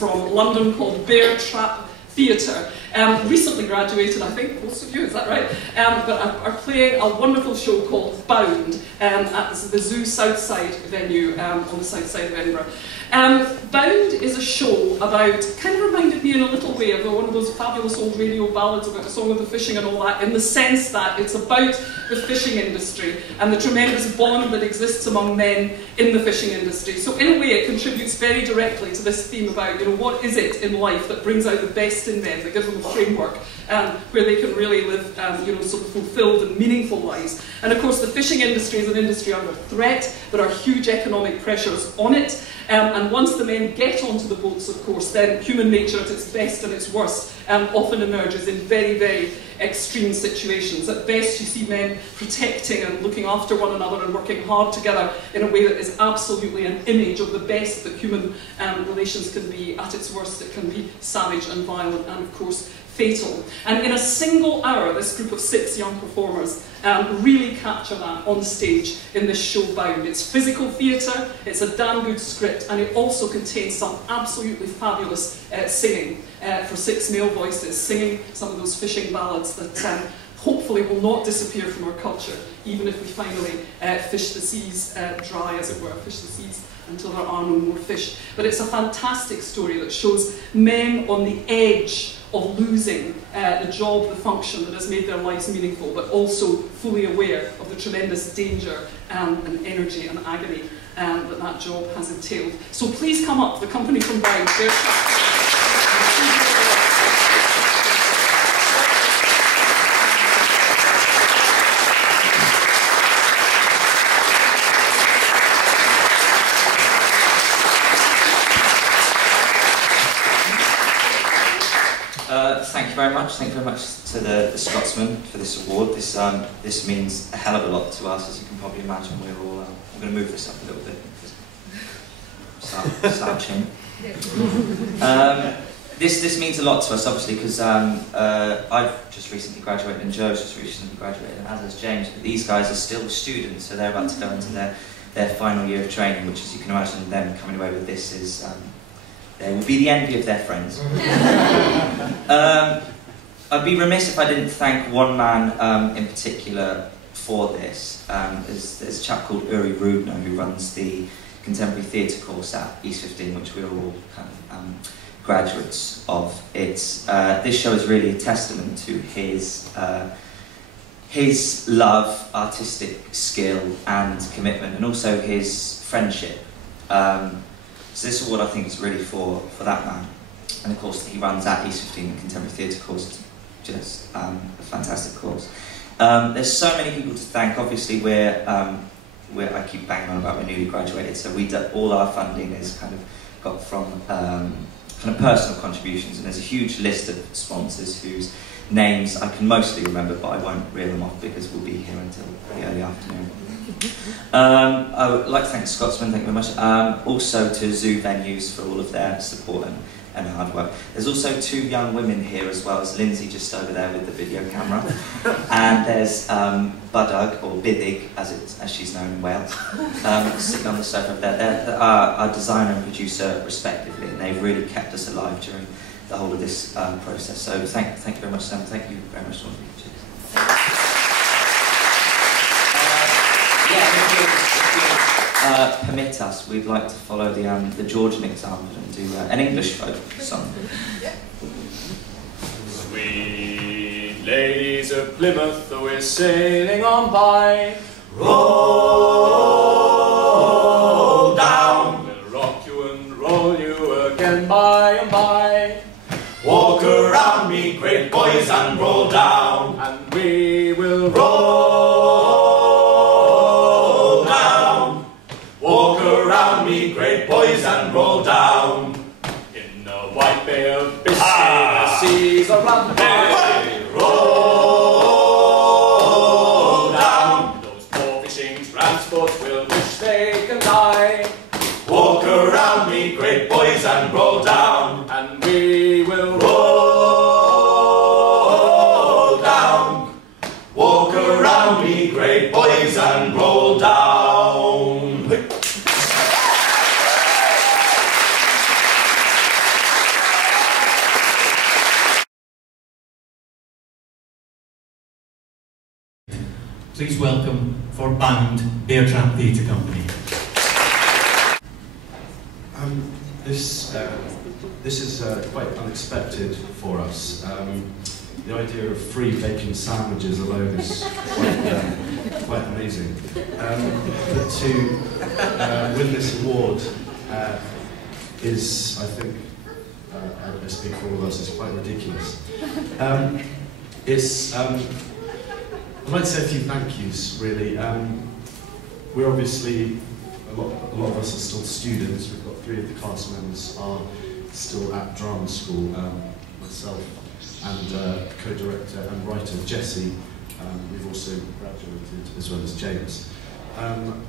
from London called Bear Trap Theatre. Recently graduated, I think, most of you, is that right? But are playing a wonderful show called Bound at the Zoo Southside venue on the south side of Edinburgh. Bound is a show about, kind of reminded me in a little way of one of those fabulous old radio ballads about a song of the fishing and all that, in the sense that it's about the fishing industry and the tremendous bond that exists among men in the fishing industry. So in a way it contributes very directly to this theme about, you know, what is it in life that brings out the best in men, that gives them a framework where they can really live, you know, sort of fulfilled and meaningful lives. And of course the fishing industry is an industry under threat. There are huge economic pressures on it. And once the men get onto the boats, of course, then human nature at its best and its worst often emerges in very, very extreme situations. At best, you see men protecting and looking after one another and working hard together in a way that is absolutely an image of the best that human relations can be. At its worst, it can be savage and violent and, of course, fatal. And in a single hour, this group of 6 young performers really capture that on stage in this show Bound. It's physical theatre, it's a damn good script, and it also contains some absolutely fabulous singing for 6 male voices, singing some of those fishing ballads that hopefully will not disappear from our culture, even if we finally fish the seas dry, as it were, fish the seas until there are no more fish. But it's a fantastic story that shows men on the edge of losing the job, the function that has made their lives meaningful, but also fully aware of the tremendous danger and energy and agony that job has entailed. So please come up, the company from Bound. Thank you very much. Thank you very much to the Scotsman for this award. This means a hell of a lot to us, as you can probably imagine. We're all I'm going to move this up a little bit. Slouching. This means a lot to us, obviously, because I've just recently graduated and Joe's just recently graduated, and as has James. But these guys are still students, so they're about to go into their final year of training, which, as you can imagine, them coming away with this is. They will be the envy of their friends. I'd be remiss if I didn't thank one man in particular for this. There's a chap called Uri Rudner who runs the contemporary theatre course at East 15, which we're all kind of graduates of. This show is really a testament to his love, artistic skill and commitment, and also his friendship. So this award, I think, is really for that man. And of course, he runs at East 15, the contemporary theatre course, just a fantastic course. There's so many people to thank. Obviously, I keep banging on about we're newly graduated, so all our funding is kind of got from kind of personal contributions, and there's a huge list of sponsors whose names I can mostly remember, but I won't reel them off because we'll be here until the early afternoon. I would like to thank Scotsman, thank you very much. Also to Zoo Venues for all of their support and hard work. There's also 2 young women here, as well as Lindsay just over there with the video camera. And there's Budug, or Biddig, as she's known in Wales, sitting on the sofa over there. They're our designer and producer, respectively, and they've really kept us alive during the whole of this process. So thank you very much, Sam. Thank you very much to all of you. Permit us, we'd like to follow the Georgian example and do an English folk song. Sweet ladies of Plymouth, we're sailing on by. Roll down, we'll rock you and roll you again by and by. Walk around me, great boys, and roll down, and we will roll. Great boys, and roll down in the white Bay of Biscay. The seas are round by. Roll down. Those poor fishing transports will wish they can die. Walk around me, great boys, and roll down, and we will roll down. Walk around me, great boys, and roll down. please welcome for Bound, Bear Trap Theatre Company. This is quite unexpected for us. The idea of free bacon sandwiches alone is quite amazing. But to win this award is, I think, I speak for all of us, is quite ridiculous. I'd like to say a few thank yous, really. We're obviously, a lot of us are still students. We've got 3 of the cast members are still at drama school. Myself and co-director and writer Jesse, we've also graduated, as well as James.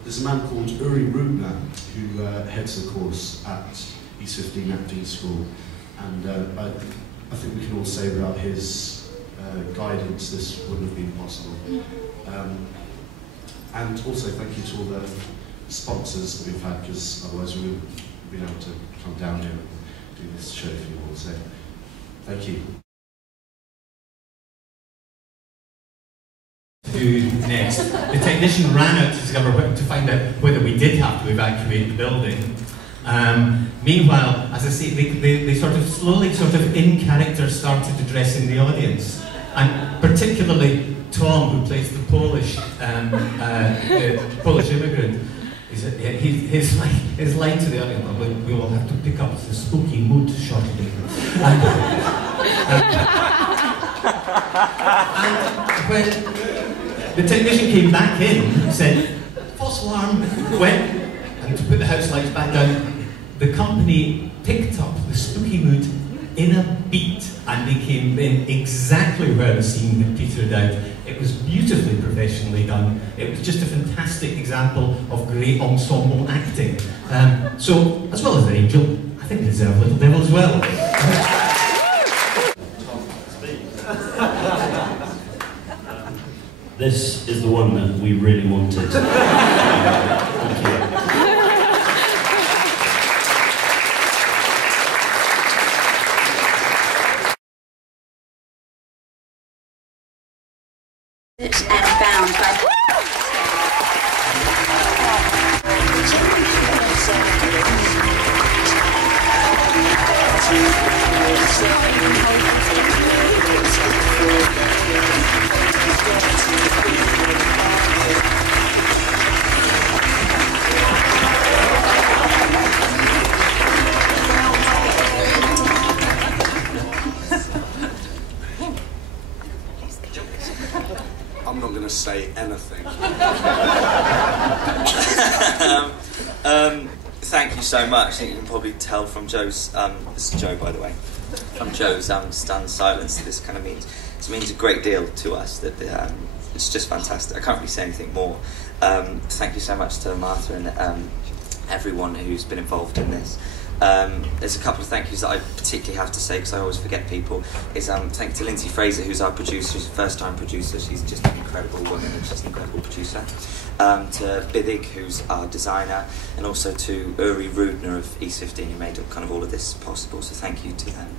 There's a man called Uri Rubner who heads the course at East 15 Acting School, and I think we can all say without his guidance this wouldn't have been possible. And also thank you to all the sponsors that we've had, because otherwise we wouldn't have been able to come down here and do this show for you all. So thank you. Who next? The technician ran out to find out whether we did have to evacuate the building. Meanwhile, as I say, they sort of slowly, in character, started addressing the audience, and particularly Tom, who plays the Polish immigrant. His line to the audience: "We will have to pick up the spooky mood shortly." And when the technician came back in, said, "False alarm," went, and to put the house lights back down, the company picked up the spooky mood in a beat, and they came in exactly where the scene had petered out. It was beautifully professionally done. It was just a fantastic example of great ensemble acting. So, as well as an angel, I think they deserve a little devil as well. This is the one that we really wanted. Thank you. And bound by I'm not going to say anything. Thank you so much. I think you can probably tell from Joe's, this is Joe by the way, from Joe's stunned silence, this kind of means a great deal to us. That it's just fantastic. I can't really say anything more. Thank you so much to Martha and everyone who's been involved in this. There's a couple of thank yous that I particularly have to say, because I always forget people. Is thank you to Lindsay Fraser, who's our producer. She's a first-time producer. She's just an incredible woman and just an incredible producer. To Bidig, who's our designer, and also to Uri Rudner of East 15, who made kind of all of this possible. So thank you to them.